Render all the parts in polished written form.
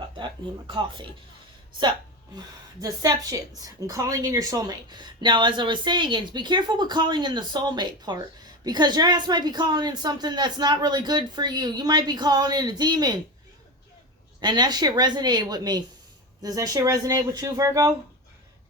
about that. I need my coffee. So, deceptions and calling in your soulmate. Now, as I was saying, is be careful with calling in the soulmate part. Because your ass might be calling in something that's not really good for you. You might be calling in a demon. And that shit resonated with me. Does that shit resonate with you, Virgo?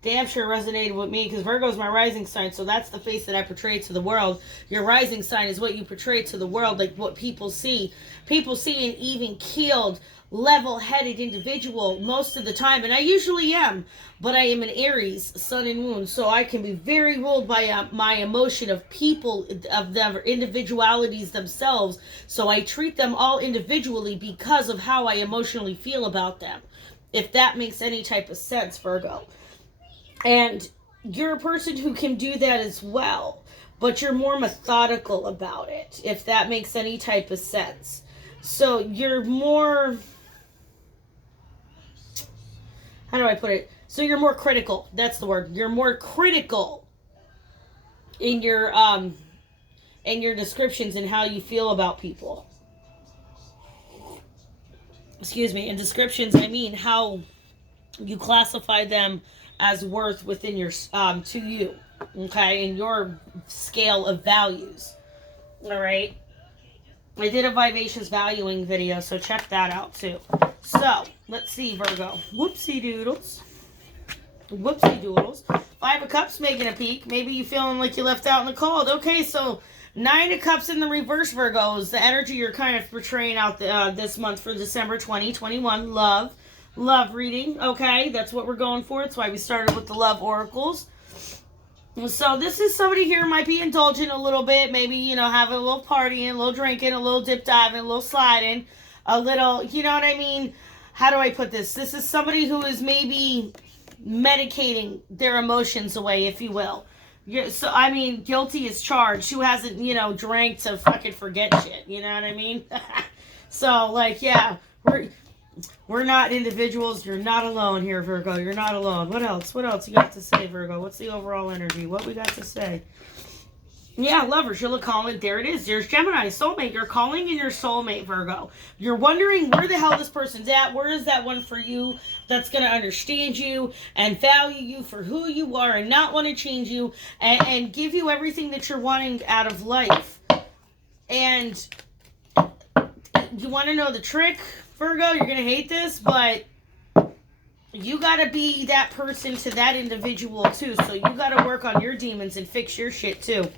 Damn sure resonated with me, because Virgo is my rising sign, so that's the face that I portray to the world. Your rising sign is what you portray to the world, like what people see. People see an even-keeled, level-headed individual most of the time, and I usually am, but I am an Aries, sun and moon, so I can be very ruled by my emotion of people, of their individualities themselves, so I treat them all individually because of how I emotionally feel about them, if that makes any type of sense, Virgo. And you're a person who can do that as well, but you're more methodical about it, if that makes any type of sense. So you're more, how do I put it? So you're more critical. That's the word. You're more critical in your descriptions and how you feel about people. Excuse me. In descriptions, I mean how you classify them as worth within your, to you, okay, in your scale of values, all right? I did a vivacious valuing video, so check that out too. So, let's see, Virgo. Whoopsie doodles. Whoopsie doodles. 5 of Cups making a peek. Maybe you feeling like you left out in the cold. Okay, so 9 of Cups in the reverse, Virgo, is the energy you're kind of portraying out this month for December 2021. Love reading, okay? That's what we're going for. That's why we started with the love oracles. So this is somebody here might be indulgent a little bit. Maybe, you know, having a little partying, a little drinking, a little dip diving, a little sliding, a little, you know what I mean? How do I put this? This is somebody who is maybe medicating their emotions away, if you will. So, I mean, guilty as charged. Who hasn't, you know, drank to fucking forget shit? You know what I mean? So, like, yeah, we're not individuals. You're not alone here, Virgo. You're not alone. What else? What else you got to say, Virgo? What's the overall energy? What we got to say? Yeah, lovers. You're calling. There it is. There's Gemini, soulmate. You're calling in your soulmate, Virgo. You're wondering where the hell this person's at. Where is that one for you that's going to understand you and value you for who you are and not want to change you and give you everything that you're wanting out of life. And you want to know the trick, Virgo? You're going to hate this, but you got to be that person to that individual too. So you got to work on your demons and fix your shit too.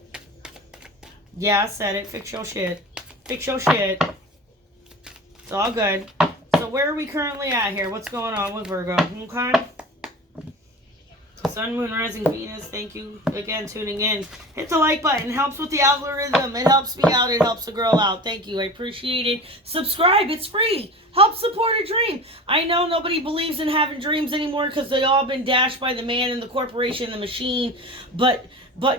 Yeah, I said it. Fix your shit. Fix your shit. It's all good. So where are we currently at here? What's going on with Virgo? Okay. Sun, Moon, Rising, Venus. Thank you again tuning in. Hit the like button. It helps with the algorithm. It helps me out. It helps the girl out. Thank you. I appreciate it. Subscribe. It's free. Help support a dream. I know nobody believes in having dreams anymore because they all been dashed by the man and the corporation and the machine. But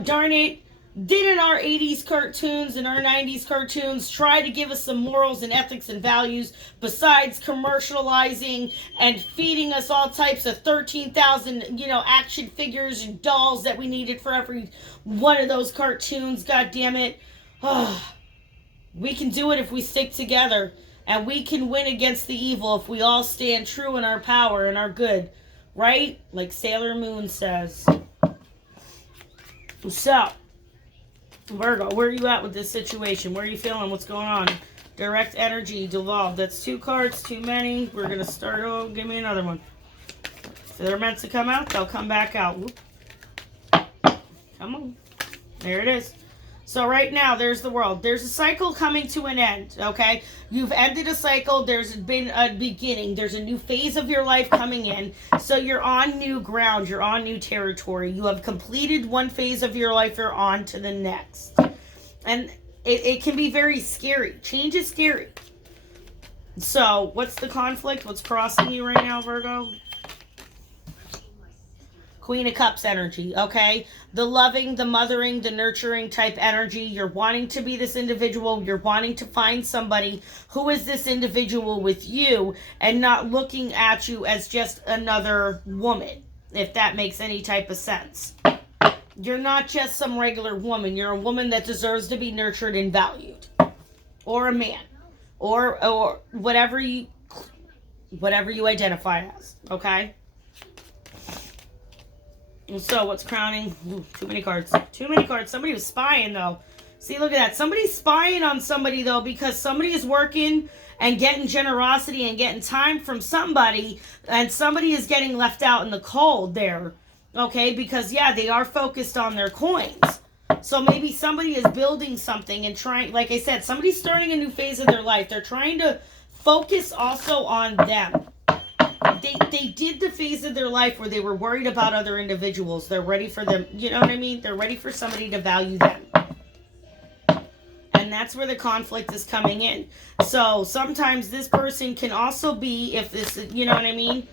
darn it, didn't our 80s cartoons and our 90s cartoons try to give us some morals and ethics and values besides commercializing and feeding us all types of 13,000, you know, action figures and dolls that we needed for every one of those cartoons? God damn it. We can do it if we stick together, and we can win against the evil if we all stand true in our power and our good, right? Like Sailor Moon says. So, Virgo, where are you at with this situation? Where are you feeling? What's going on? Direct energy, devolved. That's 2 cards, too many. We're going to start. Oh, give me another one. If they're meant to come out, they'll come back out. Whoop. Come on. There it is. So right now, there's the world. There's a cycle coming to an end, okay? You've ended a cycle. There's been a beginning. There's a new phase of your life coming in. So you're on new ground. You're on new territory. You have completed one phase of your life. You're on to the next. And it can be very scary. Change is scary. So what's the conflict? What's crossing you right now, Virgo? Queen of Cups energy, okay? The loving, the mothering, the nurturing type energy. You're wanting to be this individual. You're wanting to find somebody who is this individual with you and not looking at you as just another woman, if that makes any type of sense. You're not just some regular woman. You're a woman that deserves to be nurtured and valued. Or a man. Or whatever whatever you identify as, okay? And so what's crowning? Ooh, too many cards. Too many cards. Somebody was spying, though. See, look at that. Somebody's spying on somebody, though, because somebody is working and getting generosity and getting time from somebody, and somebody is getting left out in the cold there, okay? Because, yeah, they are focused on their coins. So maybe somebody is building something and trying, like I said, somebody's starting a new phase of their life. They're trying to focus also on them. They did the phase of their life where they were worried about other individuals. They're ready for them. You know what I mean? They're ready for somebody to value them. And that's where the conflict is coming in. So sometimes this person can also be, if this, you know what I mean?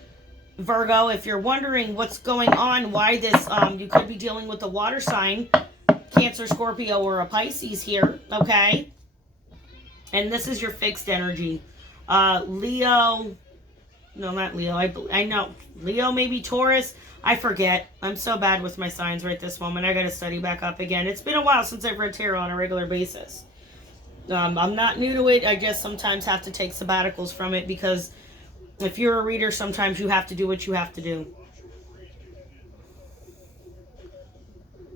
Virgo, if you're wondering what's going on, why this, you could be dealing with a water sign, Cancer, Scorpio, or a Pisces here, okay? And this is your fixed energy. Leo, no, not Leo, I know. Leo, maybe Taurus, I forget. I'm so bad with my signs right this moment. I got to study back up again. It's been a while since I've read tarot on a regular basis. I'm not new to it. I just sometimes have to take sabbaticals from it because if you're a reader, sometimes you have to do what you have to do.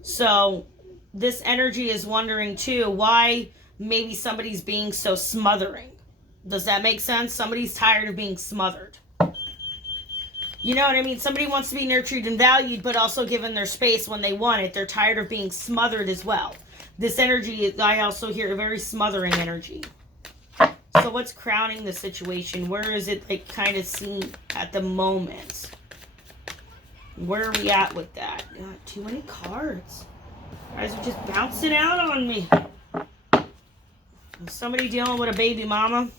So this energy is wondering too why maybe somebody's being so smothering. Does that make sense? Somebody's tired of being smothered. You know what I mean? Somebody wants to be nurtured and valued, but also given their space when they want it. They're tired of being smothered as well. This energy, I also hear a very smothering energy. So what's crowning the situation? Where is it like kind of seen at the moment? Where are we at with that? God, too many cards. You guys are just bouncing out on me. Somebody dealing with a baby mama.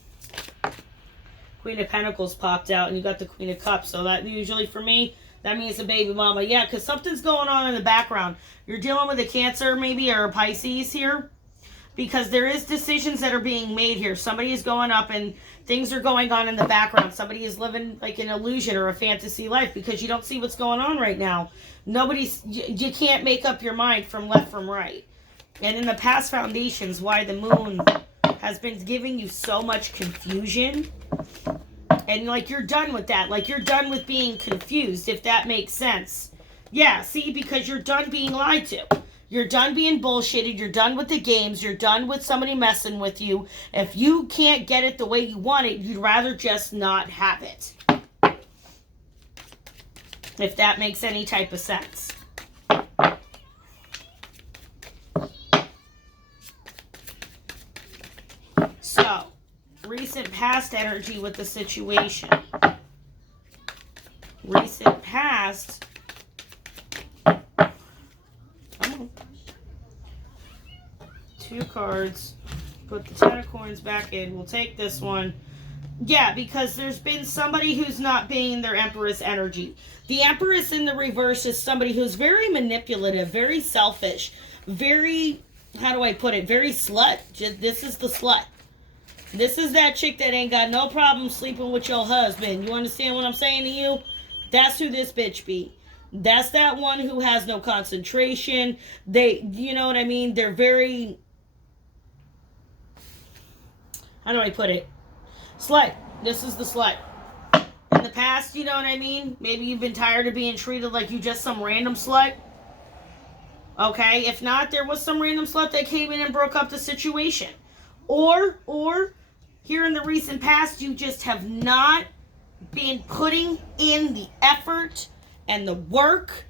Queen of Pentacles popped out and you got the Queen of Cups. So that usually for me, that means a baby mama. Yeah, because something's going on in the background. You're dealing with a Cancer maybe or a Pisces here. Because there is decisions that are being made here. Somebody is going up and things are going on in the background. Somebody is living like an illusion or a fantasy life because you don't see what's going on right now. You can't make up your mind from left from right. And in the past foundations, why the moon has been giving you so much confusion. And like you're done with that. Like you're done with being confused, if that makes sense. Yeah, see, because you're done being lied to. You're done being bullshitted. You're done with the games. You're done with somebody messing with you. If you can't get it the way you want it, you'd rather just not have it. If that makes any type of sense. So, recent past energy with the situation. Recent past. Two cards. Put the 10 of coins back in. We'll take this one. Yeah, because there's been somebody who's not being their Empress energy. The Empress in the reverse is somebody who's very manipulative, very selfish, very, how do I put it, very slut. This is the slut. This is that chick that ain't got no problem sleeping with your husband. You understand what I'm saying to you? That's who this bitch be. That's that one who has no concentration. You know what I mean? They're very, how do I put it? Slut. This is the slut. In the past, you know what I mean? Maybe you've been tired of being treated like you just some random slut. Okay? If not, there was some random slut that came in and broke up the situation. Or, here in the recent past, you just have not been putting in the effort and the work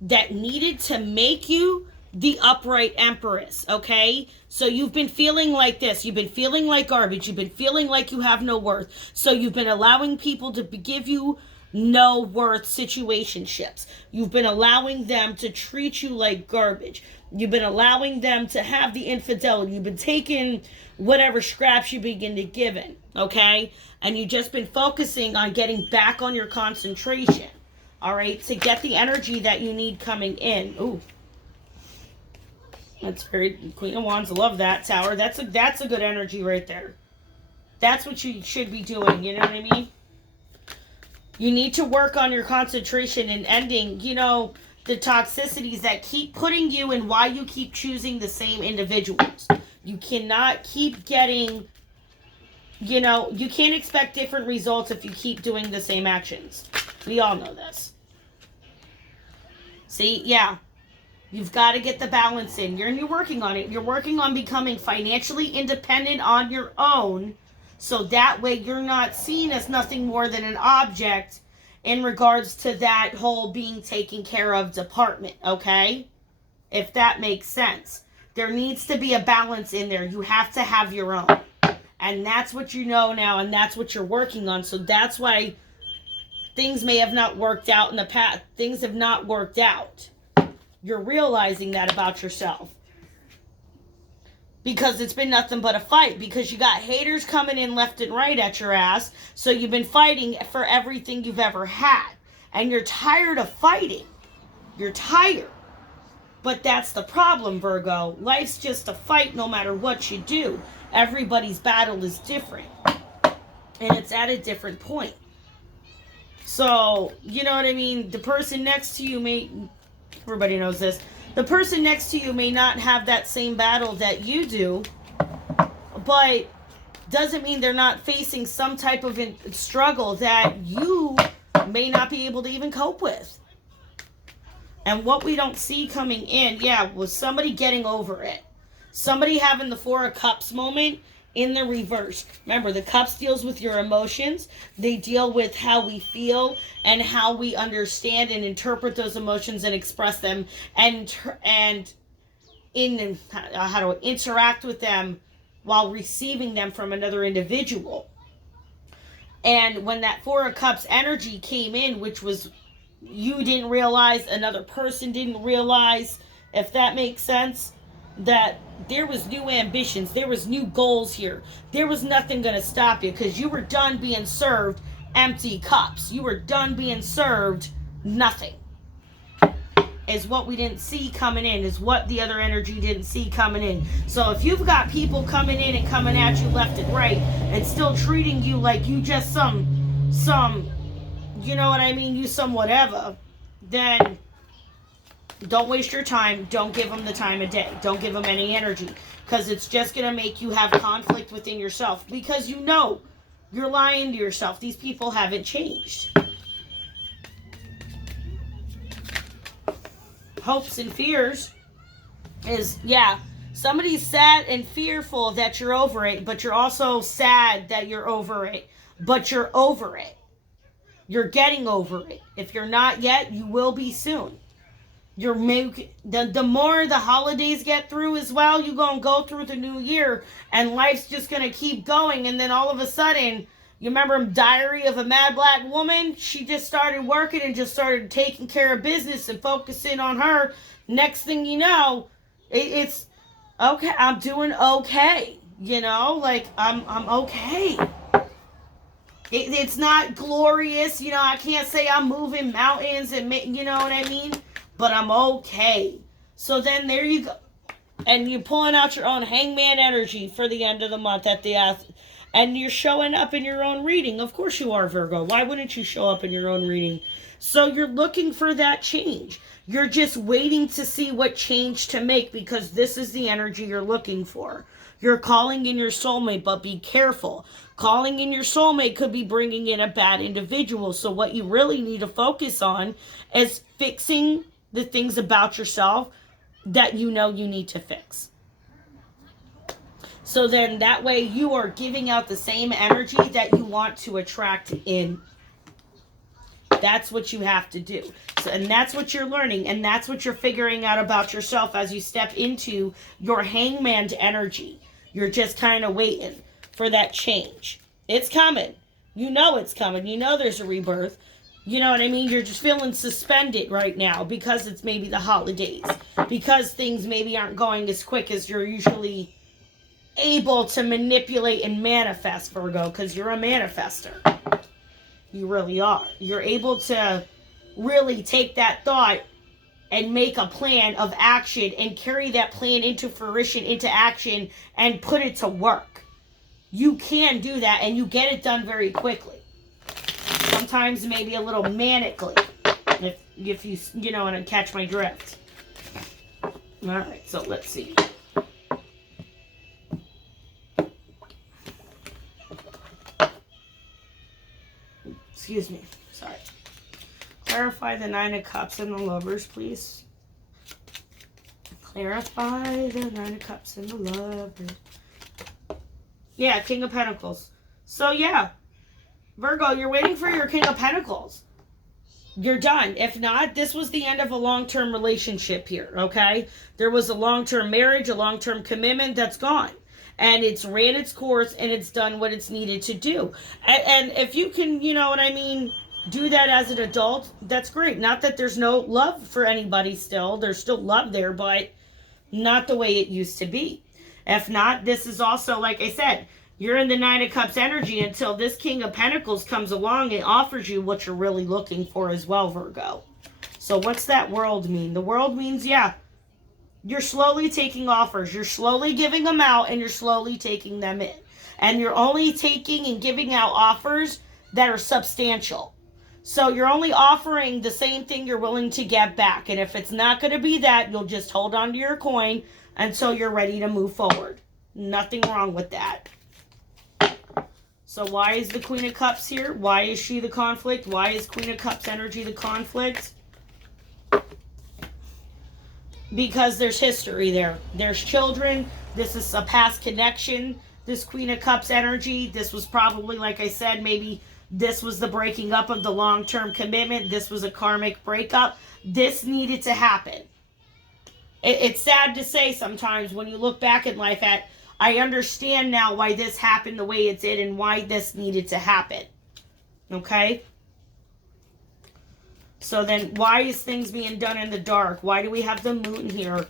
that needed to make you the upright Empress, okay? So you've been feeling like this. You've been feeling like garbage. You've been feeling like you have no worth. So you've been allowing people to give you no worth situationships. You've been allowing them to treat you like garbage. You've been allowing them to have the infidelity. You've been taking whatever scraps you begin to give in, okay? And you've just been focusing on getting back on your concentration, all right, to get the energy that you need coming in. Ooh. That's very, Queen of Wands, love that, Tower. That's a good energy right there. That's what you should be doing, you know what I mean? You need to work on your concentration and ending, you know, the toxicities that keep putting you and why you keep choosing the same individuals. You cannot keep getting You know, you can't expect different results if you keep doing the same actions. We all know this. See, yeah. You've got to get the balance in. You're working on it. You're working on becoming financially independent on your own. So that way you're not seen as nothing more than an object in regards to that whole being taken care of department, okay? If that makes sense. There needs to be a balance in there. You have to have your own. And that's what you know now, and that's what you're working on. So that's why things may have not worked out in the past. Things have not worked out. You're realizing that about yourself. Because it's been nothing but a fight. Because you got haters coming in left and right at your ass. So you've been fighting for everything you've ever had. And you're tired of fighting. You're tired. But that's the problem, Virgo. Life's just a fight no matter what you do. Everybody's battle is different. And it's at a different point. So, you know what I mean? The person next to you may... Everybody knows this. The person next to you may not have that same battle that you do, but doesn't mean they're not facing some type of struggle that you may not be able to even cope with. And what we don't see coming in, was somebody getting over it. Somebody having the Four of Cups moment in the reverse. Remember, the Cups deals with your emotions. They deal with how we feel and how we understand and interpret those emotions and express them and in how to interact with them while receiving them from another individual. And when that Four of Cups energy came in, which was you didn't realize, another person didn't realize, if that makes sense, that there was new ambitions, there was new goals here. There was nothing going to stop you because you were done being served empty cups. You were done being served nothing. Is what we didn't see coming in, is what the other energy didn't see coming in. So if you've got people coming in and coming at you left and right and still treating you like you just some, you know what I mean, you some whatever, then don't waste your time. Don't give them the time of day. Don't give them any energy. Because it's just going to make you have conflict within yourself. Because you know you're lying to yourself. These people haven't changed. Hopes and fears is, somebody's sad and fearful that you're over it. But you're also sad that you're over it. But you're over it. You're getting over it. If you're not yet, you will be soon. The more the holidays get through as well, you're going to go through the new year and life's just going to keep going. And then all of a sudden, you remember Diary of a Mad Black Woman? She just started working and just started taking care of business and focusing on her. Next thing you know, it's okay. I'm doing okay. You know, like I'm okay. It's not glorious. You know, I can't say I'm moving mountains and, you know what I mean? But I'm okay. So then there you go. And you're pulling out your own hangman energy for the end of the month at the and you're showing up in your own reading. Of course you are, Virgo. Why wouldn't you show up in your own reading? So you're looking for that change. You're just waiting to see what change to make because this is the energy you're looking for. You're calling in your soulmate, but be careful. Calling in your soulmate could be bringing in a bad individual. So what you really need to focus on is fixing the things about yourself that you know you need to fix. So then that way you are giving out the same energy that you want to attract in. That's what you have to do. So, and that's what you're learning. And that's what you're figuring out about yourself as you step into your hangman energy. You're just kind of waiting for that change. It's coming. You know it's coming. You know there's a rebirth. You know what I mean? You're just feeling suspended right now because it's maybe the holidays. Because things maybe aren't going as quick as you're usually able to manipulate and manifest, Virgo, because you're a manifester. You really are. You're able to really take that thought and make a plan of action and carry that plan into fruition, into action, and put it to work. You can do that, and you get it done very quickly. Sometimes maybe a little manically, if you know, and catch my drift. All right, so let's see. Excuse me. Sorry. Clarify the Nine of Cups and the Lovers, please. Clarify the Nine of Cups and the Lovers. Yeah, King of Pentacles. So, yeah. Virgo, you're waiting for your King of Pentacles. You're done. If not, this was the end of a long-term relationship here, okay? There was a long-term marriage, a long-term commitment that's gone. And it's ran its course and it's done what it's needed to do. And if you can, you know what I mean, do that as an adult, that's great. Not that there's no love for anybody still. There's still love there, but not the way it used to be. If not, this is also, like I said, you're in the Nine of Cups energy until this King of Pentacles comes along and offers you what you're really looking for as well, Virgo. So what's that world mean? The world means, yeah, you're slowly taking offers. You're slowly giving them out and you're slowly taking them in. And you're only taking and giving out offers that are substantial. So you're only offering the same thing you're willing to get back. And if it's not going to be that, you'll just hold on to your coin until you're ready to move forward. Nothing wrong with that. So why is the Queen of Cups here? Why is she the conflict? Why is Queen of Cups energy the conflict? Because there's history there. There's children. This is a past connection. This Queen of Cups energy. This was probably, like I said, maybe this was the breaking up of the long-term commitment. This was a karmic breakup. This needed to happen. It's sad to say sometimes when you look back in life at, I understand now why this happened the way it did and why this needed to happen. Okay? So then why is things being done in the dark? Why do we have the moon here?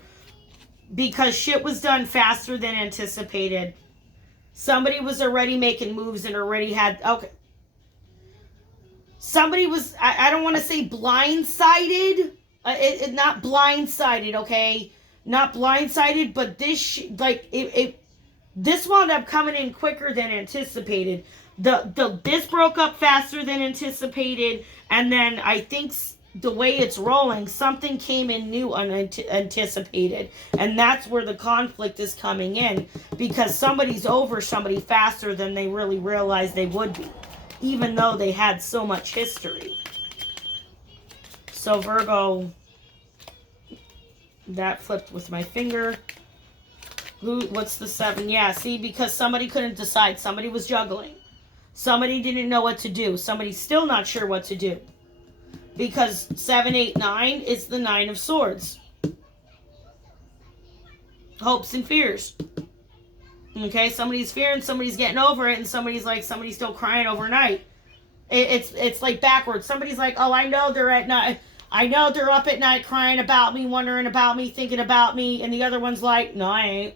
Because shit was done faster than anticipated. Somebody was already making moves and already had... Okay. Somebody was... I don't want to say blindsided. Not blindsided, okay? Not blindsided, but this... This wound up coming in quicker than anticipated. This broke up faster than anticipated, and then I think the way it's rolling, something came in new unanticipated, and that's where the conflict is coming in, because somebody's over somebody faster than they really realized they would be, even though they had so much history. So Virgo, that flipped with my finger. What's the 7? Yeah, see, because somebody couldn't decide. Somebody was juggling. Somebody didn't know what to do. Somebody's still not sure what to do. Because 7, 8, 9 is the 9 of Swords. Hopes and fears. Okay, somebody's fearing, somebody's getting over it, and somebody's still crying overnight. It's like backwards. Somebody's like, oh, I know they're at night. I know they're up at night crying about me, wondering about me, thinking about me. And the other one's like, no, I ain't.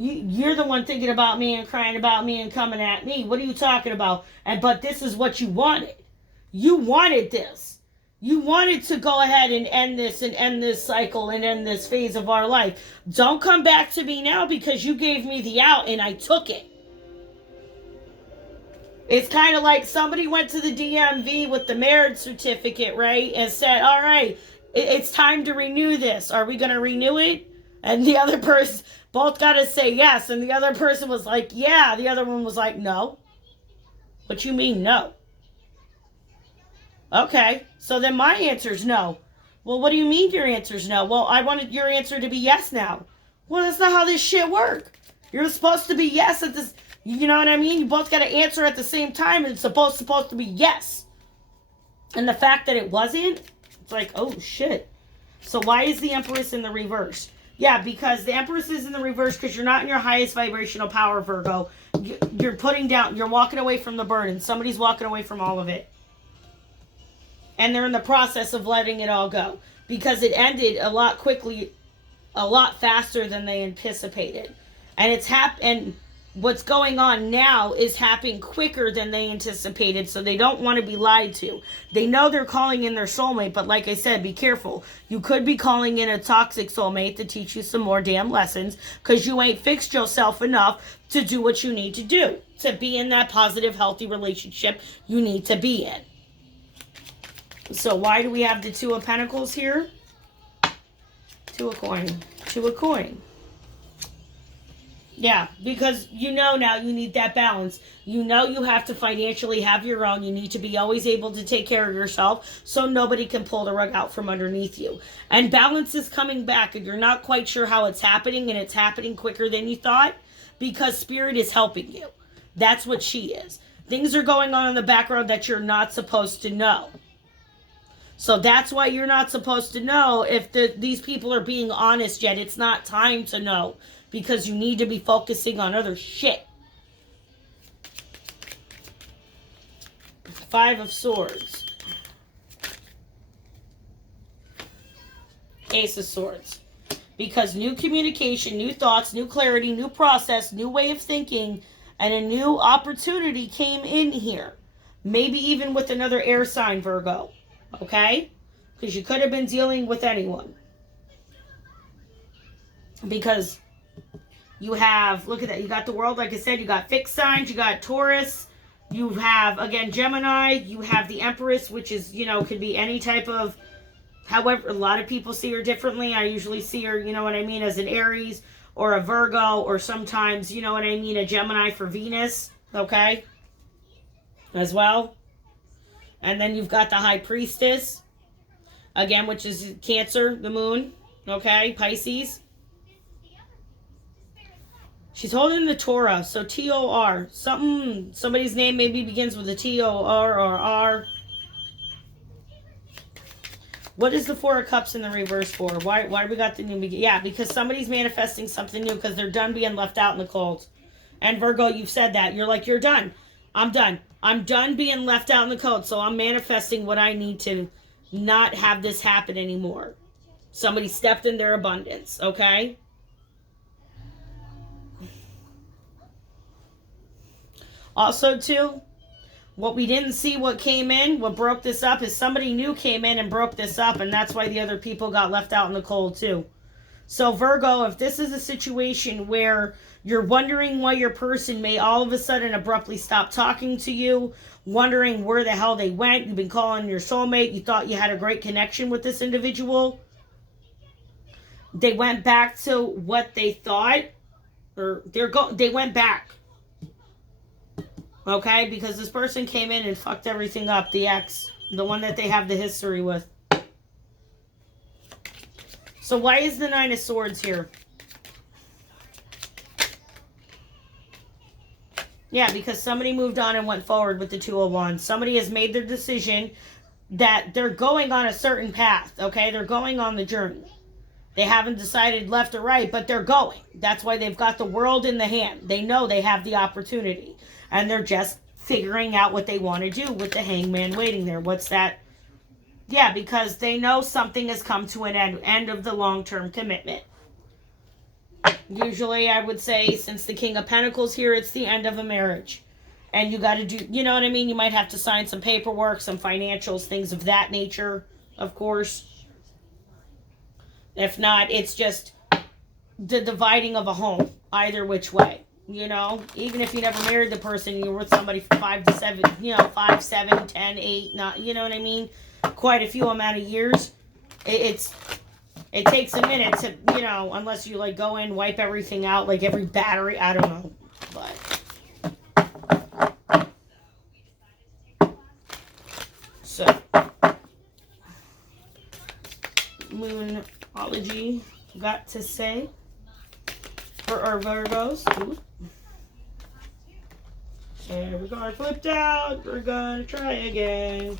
You're the one thinking about me and crying about me and coming at me. What are you talking about? But this is what you wanted. You wanted this. You wanted to go ahead and end this cycle and end this phase of our life. Don't come back to me now because you gave me the out and I took it. It's kind of like somebody went to the DMV with the marriage certificate, right? And said, all right, it's time to renew this. Are we going to renew it? And the other person, both got to say yes. And the other person was like, yeah. The other one was like, no. What you mean, no? Okay, so then my answer is no. Well, what do you mean your answer is no? Well, I wanted your answer to be yes now. Well, that's not how this shit works. You're supposed to be yes at this... You know what I mean? You both got to answer at the same time, and it's supposed to be yes. And the fact that it wasn't, it's like, oh, shit. So why is the Empress in the reverse? Yeah, because the Empress is in the reverse because you're not in your highest vibrational power, Virgo. You're putting down, you're walking away from the burden. Somebody's walking away from all of it. And they're in the process of letting it all go. Because it ended a lot quickly, a lot faster than they anticipated. And it's and what's going on now is happening quicker than they anticipated, so they don't want to be lied to. They know they're calling in their soulmate, but like I said, be careful. You could be calling in a toxic soulmate to teach you some more damn lessons because you ain't fixed yourself enough to do what you need to do, to be in that positive, healthy relationship you need to be in. So why do we have the Two of Pentacles here? Two of coin. Two of coin. Yeah, because you know now you need that balance. You know you have to financially have your own. You need to be always able to take care of yourself so nobody can pull the rug out from underneath you. And balance is coming back, and you're not quite sure how it's happening, and it's happening quicker than you thought because Spirit is helping you. That's what she is. Things are going on in the background that you're not supposed to know. So that's why you're not supposed to know if these people are being honest yet. It's not time to know because you need to be focusing on other shit. 5 of Swords. Ace of Swords. Because new communication, new thoughts, new clarity, new process, new way of thinking, and a new opportunity came in here. Maybe even with another air sign, Virgo. Okay? Because you could have been dealing with anyone. Because you have, look at that, you got the World, like I said, you got fixed signs, you got Taurus, you have, again, Gemini, you have the Empress, which is, could be any type of, however, a lot of people see her differently. I usually see her, as an Aries or a Virgo, or sometimes, a Gemini for Venus, okay, as well. And then you've got the High Priestess, again, which is Cancer, the Moon, okay, Pisces. She's holding the Torah, so T-O-R. Somebody's name maybe begins with a T-O-R or R. What is the 4 of Cups in the reverse for? Why we got the new beginning? Yeah, because somebody's manifesting something new because they're done being left out in the cold. And Virgo, you've said that. You're like, you're done. I'm done. I'm done being left out in the cold, so I'm manifesting what I need to not have this happen anymore. Somebody stepped in their abundance, okay? Also, too, what we didn't see, what came in, what broke this up, is somebody new came in and broke this up, and that's why the other people got left out in the cold, too. So, Virgo, if this is a situation where you're wondering why your person may all of a sudden abruptly stop talking to you, wondering where the hell they went, you've been calling your soulmate, you thought you had a great connection with this individual, they went back to what they thought, or they went back. Okay, because this person came in and fucked everything up, the ex, the one that they have the history with. So why is the 9 of Swords here? Yeah, because somebody moved on and went forward with the 2 of Wands. Somebody has made their decision that they're going on a certain path, okay? They're going on the journey. They haven't decided left or right, but they're going. That's why they've got the world in the hand. They know they have the opportunity. And they're just figuring out what they want to do with the Hangman waiting there. What's that? Yeah, because they know something has come to an end of the long-term commitment. Usually, I would say, since the King of Pentacles here, it's the end of a marriage. And you got to do, you know what I mean? You might have to sign some paperwork, some financials, things of that nature, of course. If not, it's just the dividing of a home, either which way. Even if you never married the person, you're with somebody for 5 to 7, 5, 7, 10, 8, not, you know what I mean? Quite a few amount of years. It takes a minute to, unless you like go in, wipe everything out, like every battery, I don't know. But so Moonology got to say for our Virgos. Ooh. Every card flipped out. We're gonna try again.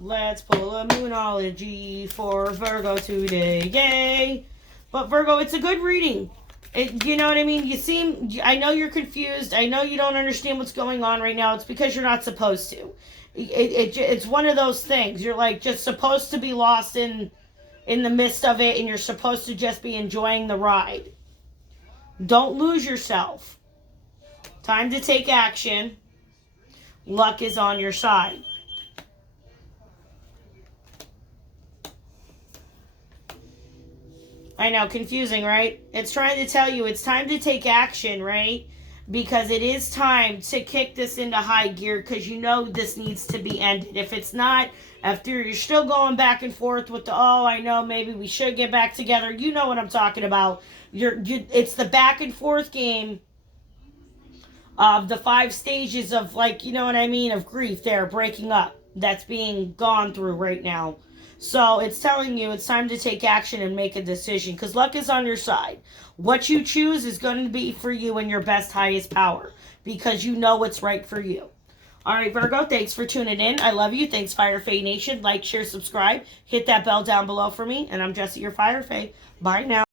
Let's pull a Moonology for Virgo today. Yay! But Virgo, it's a good reading. You know what I mean? I know you're confused. I know you don't understand what's going on right now. It's because you're not supposed to. It's one of those things. You're like just supposed to be lost in the midst of it, and you're supposed to just be enjoying the ride. Don't lose yourself. Time to take action. Luck is on your side. I know, confusing, right? It's trying to tell you it's time to take action, right? because it is time to kick this into high gear, because you know this needs to be ended. If it's not, after you're still going back and forth with the, oh, I know maybe we should get back together, you know what I'm talking about. It's the back and forth game of the 5 stages of, like, you know what I mean, of grief there, breaking up, that's being gone through right now. So it's telling you it's time to take action and make a decision, because luck is on your side. What you choose is going to be for you in your best, highest power, because you know what's right for you. All right, Virgo, thanks for tuning in. I love you. Thanks, Fire Fae Nation. Like, share, subscribe. Hit that bell down below for me. And I'm Jessie, your Fire Fae. Bye now.